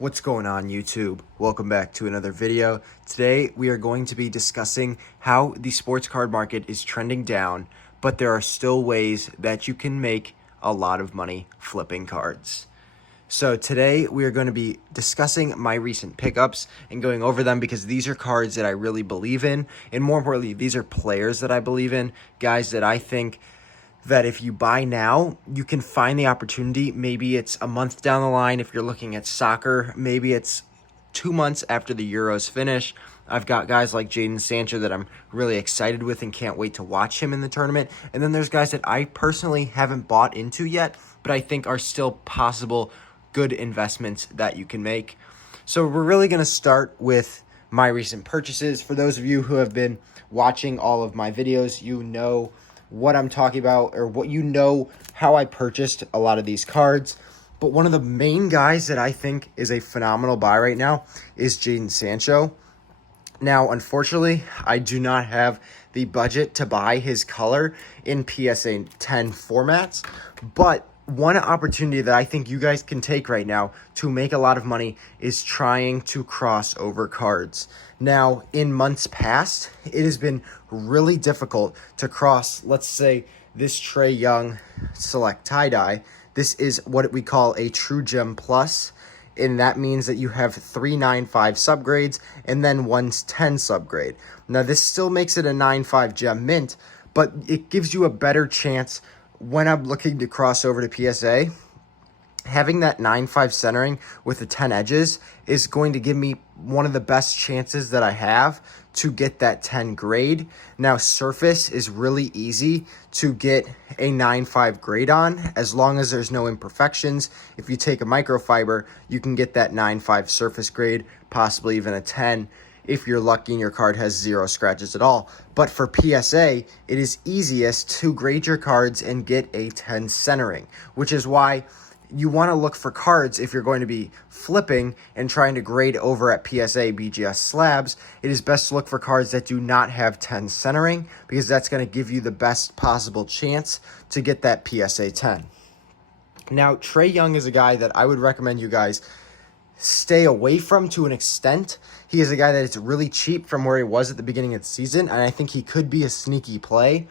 What's going on, YouTube? Welcome back to another video. Today we are going to be discussing how the sports card market is trending down, but there are still ways that you can make a lot of money flipping cards. So today we are going to be discussing my recent pickups and going over them because these are cards that I really believe in, and more importantly, these are players that I believe in, guys that I think that if you buy now, you can find the opportunity. Maybe it's a month down the line if you're looking at soccer. Maybe it's 2 months after the Euros finish. I've got guys like Jadon Sancho that I'm really excited with and can't wait to watch him in the tournament. And then there's guys that I personally haven't bought into yet, but I think are still possible good investments that you can make. So we're really going to start with my recent purchases. For those of you who have been watching all of my videos, you know what I'm talking about, or what you know how I purchased a lot of these cards. But one of the main guys that I think is a phenomenal buy right now is Jadon Sancho. Now, unfortunately, I do not have the budget to buy his color in PSA 10 formats, but one opportunity that I think you guys can take right now to make a lot of money is trying to cross over cards. Now, in months past, it has been really difficult to cross, let's say, this Trae Young Select Tie-Dye. This is what we call a True Gem Plus, and that means that you have 395 subgrades and then 110 subgrade. Now, this still makes it a 95 gem mint, but it gives you a better chance when I'm looking to cross over to PSA. Having that 9.5 centering with the 10 edges is going to give me one of the best chances that I have to get that 10 grade. Now, surface is really easy to get a 9.5 grade on as long as there's no imperfections. If you take a microfiber, you can get that 9.5 surface grade, possibly even a 10 if you're lucky and your card has 0 scratches at all. But for PSA, it is easiest to grade your cards and get a 10 centering, which is why you want to look for cards if you're going to be flipping and trying to grade over at PSA BGS slabs. It is best to look for cards that do not have 10 centering because that's going to give you the best possible chance to get that PSA 10. Now, Trae Young is a guy that I would recommend you guys stay away from to an extent. He is a guy that is really cheap from where he was at the beginning of the season, and I think he could be a sneaky play.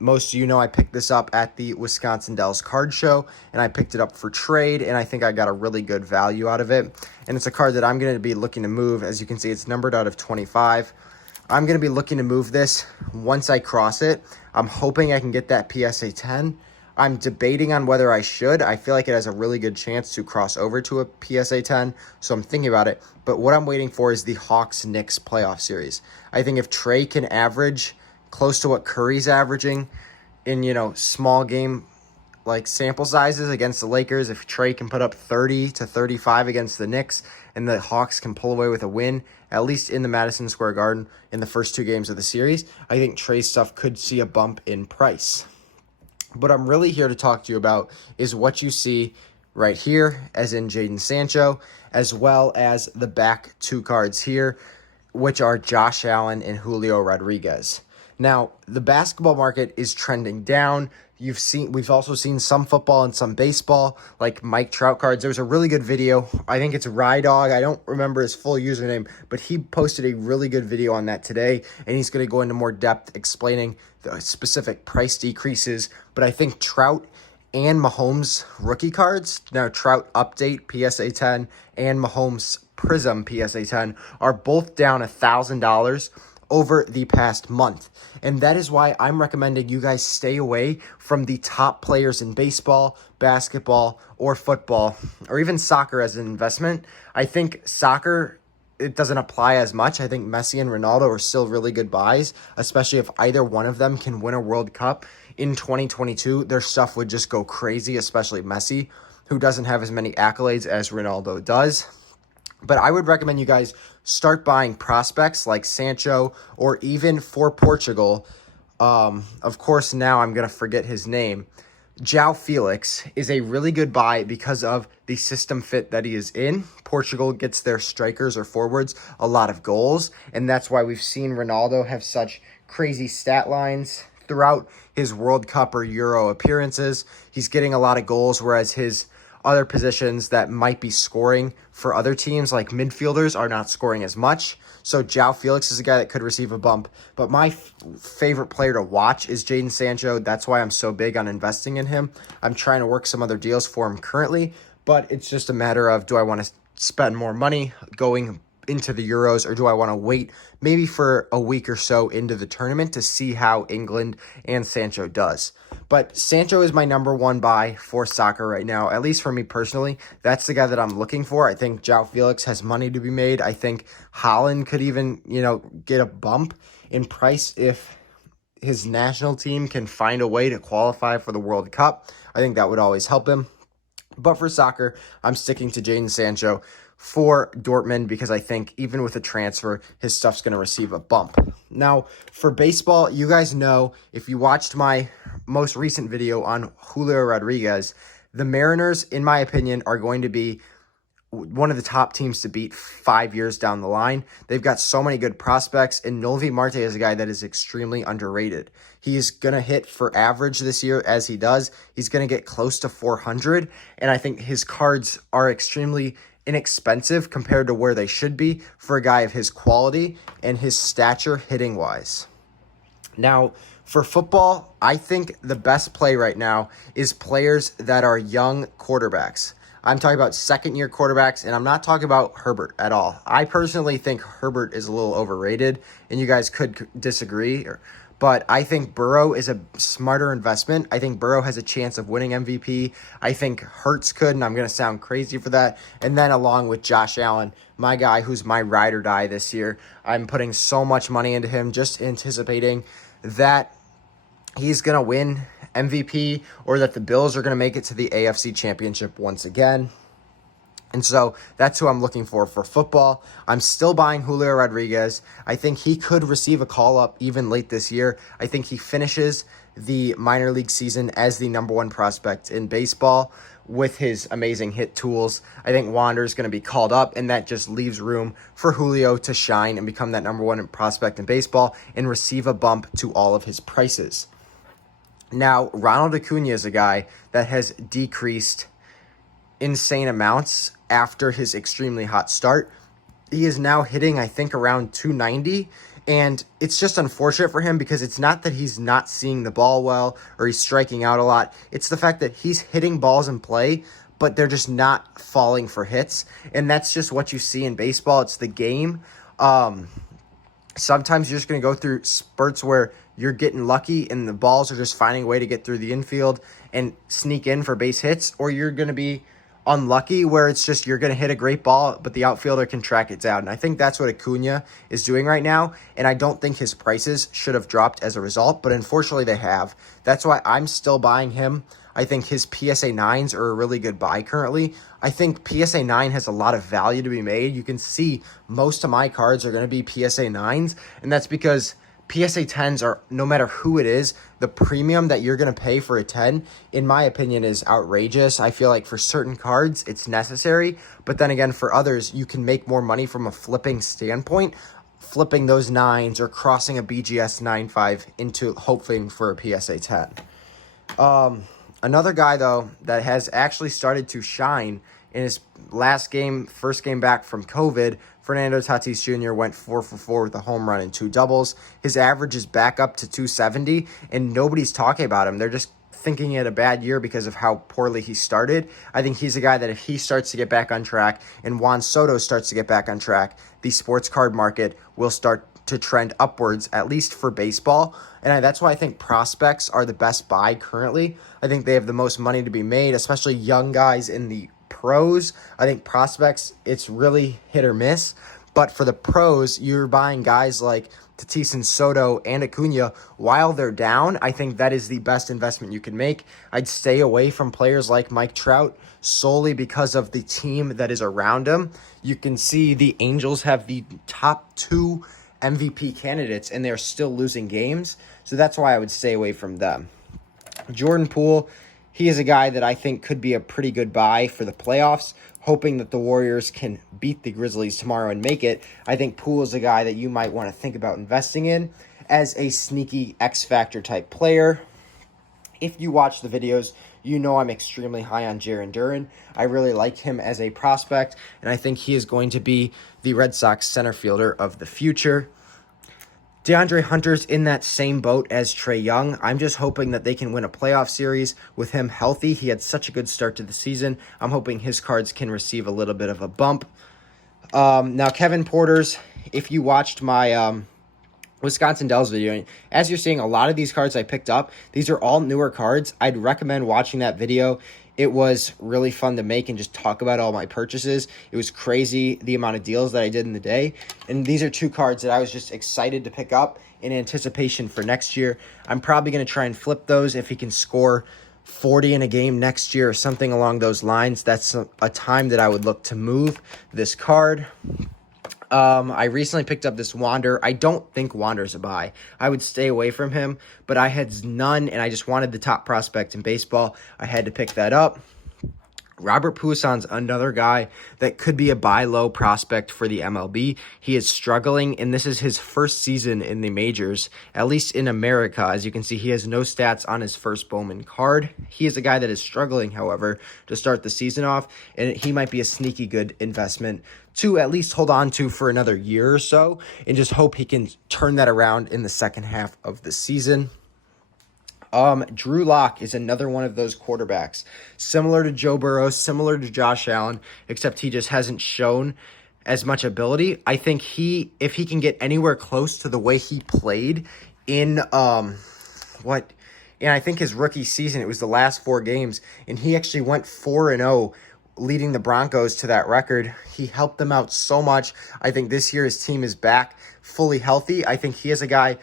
Most of you know I picked this up at the Wisconsin Dells card show, and I picked it up for trade, and I think I got a really good value out of it. And it's a card that I'm going to be looking to move. As you can see, it's numbered out of 25. I'm going to be looking to move this once I cross it. I'm hoping I can get that PSA 10. I'm debating on whether I should. I feel like it has a really good chance to cross over to a PSA 10, so I'm thinking about it. But what I'm waiting for is the Hawks-Knicks playoff series. I think if Trae can average close to what Curry's averaging in, small game like sample sizes against the Lakers, if Trae can put up 30 to 35 against the Knicks and the Hawks can pull away with a win, at least in the Madison Square Garden in the first 2 games of the series, I think Trae's stuff could see a bump in price. What I'm really here to talk to you about is what you see right here, as in Jadon Sancho, as well as the back 2 cards here, which are Josh Allen and Julio Rodriguez. Now, the basketball market is trending down. We've also seen some football and some baseball, like Mike Trout cards. There was a really good video. I think it's Rydog. I don't remember his full username, but he posted a really good video on that today, and he's going to go into more depth explaining the specific price decreases. But I think Trout and Mahomes rookie cards, now Trout Update PSA 10 and Mahomes Prism PSA 10, are both down $1,000 over the past month. And that is why I'm recommending you guys stay away from the top players in baseball, basketball, or football, or even soccer as an investment. I think soccer, it doesn't apply as much. I think Messi and Ronaldo are still really good buys, especially if either one of them can win a World Cup in 2022. Their stuff would just go crazy, especially Messi, who doesn't have as many accolades as Ronaldo does. But I would recommend you guys start buying prospects like Sancho, or even for Portugal. Of course, now I'm going to forget his name. João Felix is a really good buy because of the system fit that he is in. Portugal gets their strikers or forwards a lot of goals, and that's why we've seen Ronaldo have such crazy stat lines throughout his World Cup or Euro appearances. He's getting a lot of goals, whereas his other positions that might be scoring for other teams, like midfielders are not scoring as much. So João Felix is a guy that could receive a bump. But my favorite player to watch is Jadon Sancho. That's why I'm so big on investing in him. I'm trying to work some other deals for him currently, but it's just a matter of, do I want to spend more money going into the Euros, or do I want to wait maybe for a week or so into the tournament to see how England and Sancho does? But Sancho is my number one buy for soccer right now, at least for me personally. That's the guy that I'm looking for. I think João Felix has money to be made. I think Haaland could even, get a bump in price if his national team can find a way to qualify for the World Cup. I think that would always help him. But for soccer, I'm sticking to Jadon Sancho for Dortmund because I think even with a transfer, his stuff's going to receive a bump. Now, for baseball, you guys know, if you watched my most recent video on Julio Rodriguez, the Mariners, in my opinion, are going to be one of the top teams to beat 5 years down the line. They've got so many good prospects, and Noelvi Marte is a guy that is extremely underrated. He's going to hit for average this year as he does. He's going to get close to 400, and I think his cards are extremely inexpensive compared to where they should be for a guy of his quality and his stature hitting-wise. Now, for football, I think the best play right now is players that are young quarterbacks. I'm talking about second-year quarterbacks, and I'm not talking about Herbert at all. I personally think Herbert is a little overrated, and you guys could disagree, but I think Burrow is a smarter investment. I think Burrow has a chance of winning MVP. I think Hurts could, and I'm going to sound crazy for that. And then along with Josh Allen, my guy who's my ride or die this year, I'm putting so much money into him, just anticipating that he's going to win MVP or that the Bills are going to make it to the AFC Championship once again. And so that's who I'm looking for football. I'm still buying Julio Rodriguez. I think he could receive a call-up even late this year. I think he finishes the minor league season as the number one prospect in baseball with his amazing hit tools. I think Wander is going to be called up, and that just leaves room for Julio to shine and become that number one prospect in baseball and receive a bump to all of his prices. Now, Ronald Acuna is a guy that has decreased insane amounts after his extremely hot start. He is now hitting, I think, around 290, and it's just unfortunate for him because it's not that he's not seeing the ball well or he's striking out a lot. It's the fact that he's hitting balls in play, but they're just not falling for hits, and that's just what you see in baseball. It's the game. Sometimes you're just going to go through spurts where you're getting lucky and the balls are just finding a way to get through the infield and sneak in for base hits, or you're going to be unlucky where it's just you're going to hit a great ball, but the outfielder can track it down. And I think that's what Acuna is doing right now, and I don't think his prices should have dropped as a result, but unfortunately they have. That's why I'm still buying him. I think his PSA 9s are a really good buy currently. I think PSA 9 has a lot of value to be made. You can see most of my cards are going to be PSA 9s, and that's because PSA 10s are, no matter who it is, the premium that you're going to pay for a 10, in my opinion, is outrageous. I feel like for certain cards, it's necessary. But then again, for others, you can make more money from a flipping standpoint, flipping those 9s or crossing a BGS 9.5 into hoping for a PSA 10. Another guy, though, that has actually started to shine in his first game back from COVID, Fernando Tatis Jr. went 4 for 4 with a home run and 2 doubles. His average is back up to 270, and nobody's talking about him. They're just thinking he had a bad year because of how poorly he started. I think he's a guy that if he starts to get back on track and Juan Soto starts to get back on track, the sports card market will start to trend upwards, at least for baseball. And that's why I think prospects are the best buy currently. I think they have the most money to be made, especially young guys in the pros. I think prospects, it's really hit or miss. But for the pros, you're buying guys like Tatis and Soto and Acuna while they're down. I think that is the best investment you can make. I'd stay away from players like Mike Trout solely because of the team that is around him. You can see the Angels have the top 2 MVP candidates, and they're still losing games. So that's why I would stay away from them. Jordan Poole, he is a guy that I think could be a pretty good buy for the playoffs, hoping that the Warriors can beat the Grizzlies tomorrow and make it. I think Poole is a guy that you might want to think about investing in as a sneaky X-Factor type player. If you watch the videos, you know I'm extremely high on Jarren Duran. I really like him as a prospect, and I think he is going to be the Red Sox center fielder of the future. DeAndre Hunter's in that same boat as Trae Young. I'm just hoping that they can win a playoff series with him healthy. He had such a good start to the season. I'm hoping his cards can receive a little bit of a bump. Now, Kevin Porter's, if you watched my Wisconsin Dells video, as you're seeing, a lot of these cards I picked up, these are all newer cards. I'd recommend watching that video. It was really fun to make and just talk about all my purchases. It was crazy the amount of deals that I did in the day. And these are two cards that I was just excited to pick up in anticipation for next year. I'm probably going to try and flip those if he can score 40 in a game next year or something along those lines. That's a time that I would look to move this card. I recently picked up this Wander. I don't think Wander's a buy. I would stay away from him, but I had none, and I just wanted the top prospect in baseball. I had to pick that up. Robert Puasson's another guy that could be a buy low prospect for the MLB. He is struggling, and this is his first season in the majors, at least in America. As you can see, he has no stats on his first Bowman card. He is a guy that is struggling, however, to start the season off, and he might be a sneaky good investment to at least hold on to for another year or so, and just hope he can turn that around in the second half of the season. Drew Lock is another one of those quarterbacks, similar to Joe Burrow, similar to Josh Allen, except he just hasn't shown as much ability. I think if he can get anywhere close to the way he played in, and I think his rookie season, it was the last 4 games, and he actually went 4-0, leading the Broncos to that record. He helped them out so much. I think this year his team is back fully healthy. I think he is a guy.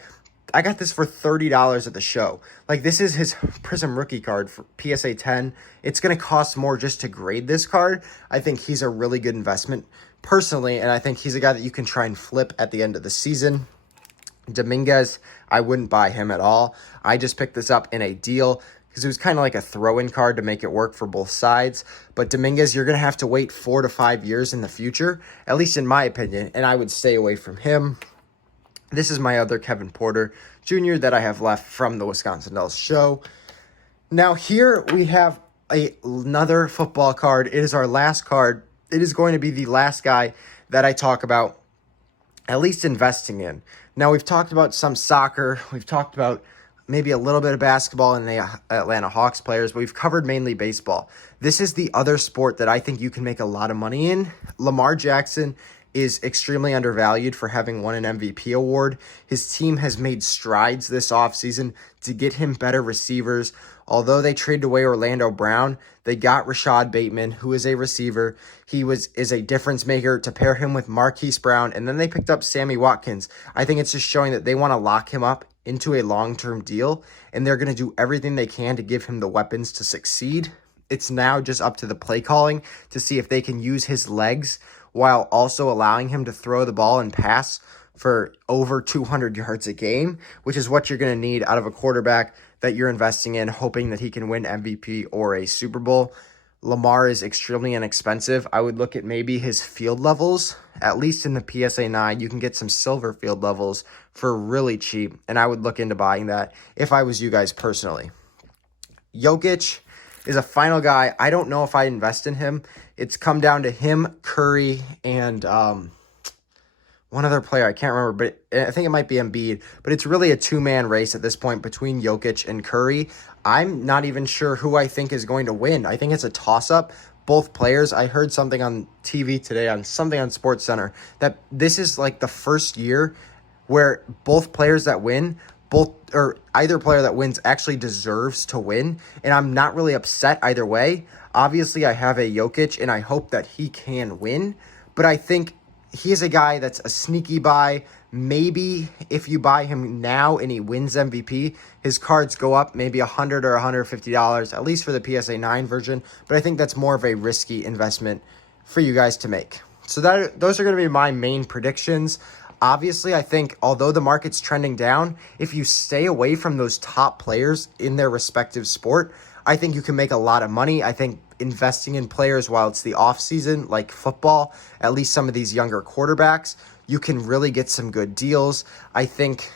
I got this for $30 at the show. Like, this is his Prism rookie card for PSA 10. It's going to cost more just to grade this card. I think he's a really good investment personally, and I think he's a guy that you can try and flip at the end of the season. Dominguez, I wouldn't buy him at all. I just picked this up in a deal because it was kind of like a throw-in card to make it work for both sides. But Dominguez, you're going to have to wait 4 to 5 years in the future, at least in my opinion, and I would stay away from him. This is my other Kevin Porter Jr. that I have left from the Wisconsin Dells show. Now here we have another football card. It is our last card. It is going to be the last guy that I talk about at least investing in. Now we've talked about some soccer. We've talked about maybe a little bit of basketball and the Atlanta Hawks players, but we've covered mainly baseball. This is the other sport that I think you can make a lot of money in. Lamar Jackson is extremely undervalued for having won an MVP award. His team has made strides this offseason to get him better receivers. Although they traded away Orlando Brown, they got Rashad Bateman, who is a receiver. He is a difference maker to pair him with Marquise Brown, and then they picked up Sammy Watkins. I think it's just showing that they want to lock him up into a long-term deal, and they're going to do everything they can to give him the weapons to succeed. It's now just up to the play calling to see if they can use his legs while also allowing him to throw the ball and pass for over 200 yards a game, which is what you're going to need out of a quarterback that you're investing in, hoping that he can win MVP or a Super Bowl. Lamar is extremely inexpensive. I would look at maybe his field levels, at least in the PSA 9. You can get some silver field levels for really cheap, and I would look into buying that if I was you guys personally. Jokic is a final guy. I don't know if I invest in him. It's come down to him, Curry, and one other player. I can't remember, but I think it might be Embiid. But it's really a two-man race at this point between Jokic and Curry. I'm not even sure who I think is going to win. I think it's a toss-up. Both players, I heard something on TV today, on SportsCenter, that this is like the first year where both players that win, either player that wins actually deserves to win. And I'm not really upset either way. Obviously, I have a Jokic, and I hope that he can win. But I think he is a guy that's a sneaky buy. Maybe if you buy him now and he wins MVP, his cards go up maybe $100 or $150, at least for the PSA 9 version. But I think that's more of a risky investment for you guys to make. So those are going to be my main predictions. Obviously, I think although the market's trending down, if you stay away from those top players in their respective sport, I think you can make a lot of money. I think investing in players while it's the off season, like football, at least some of these younger quarterbacks, you can really get some good deals. I think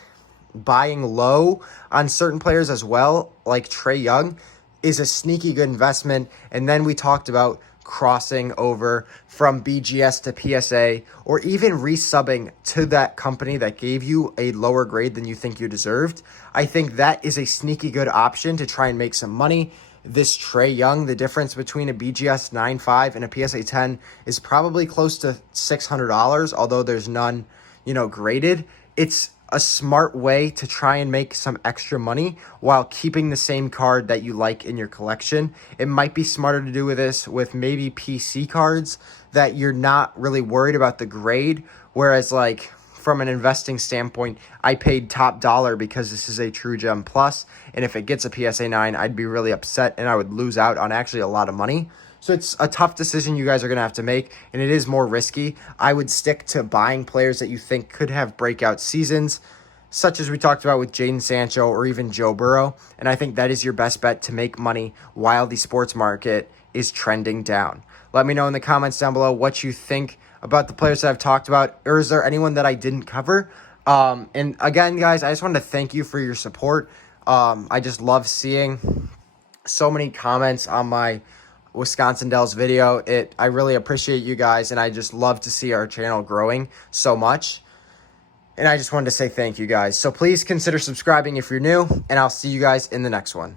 buying low on certain players as well, like Trae Young, is a sneaky good investment. And then we talked about crossing over from BGS to PSA, or even resubbing to that company that gave you a lower grade than you think you deserved. I think that is a sneaky good option to try and make some money. This Trae Young, the difference between a BGS 9.5 and a PSA 10 is probably close to $600, although there's none, graded. It's a smart way to try and make some extra money while keeping the same card that you like in your collection. It might be smarter to do with this with maybe PC cards that you're not really worried about the grade, whereas like from an investing standpoint, I paid top dollar because this is a True Gem Plus, and if it gets a PSA 9, I'd be really upset and I would lose out on actually a lot of money. So it's a tough decision you guys are going to have to make, and it is more risky. I would stick to buying players that you think could have breakout seasons, such as we talked about with Jadon Sancho or even Joe Burrow, and I think that is your best bet to make money while the sports market is trending down. Let me know in the comments down below what you think about the players that I've talked about, or is there anyone that I didn't cover? And again, guys, I just wanted to thank you for your support. I just love seeing so many comments on my Wisconsin Dells video. I really appreciate you guys, and I just love to see our channel growing so much. And I just wanted to say thank you guys. So please consider subscribing if you're new, and I'll see you guys in the next one.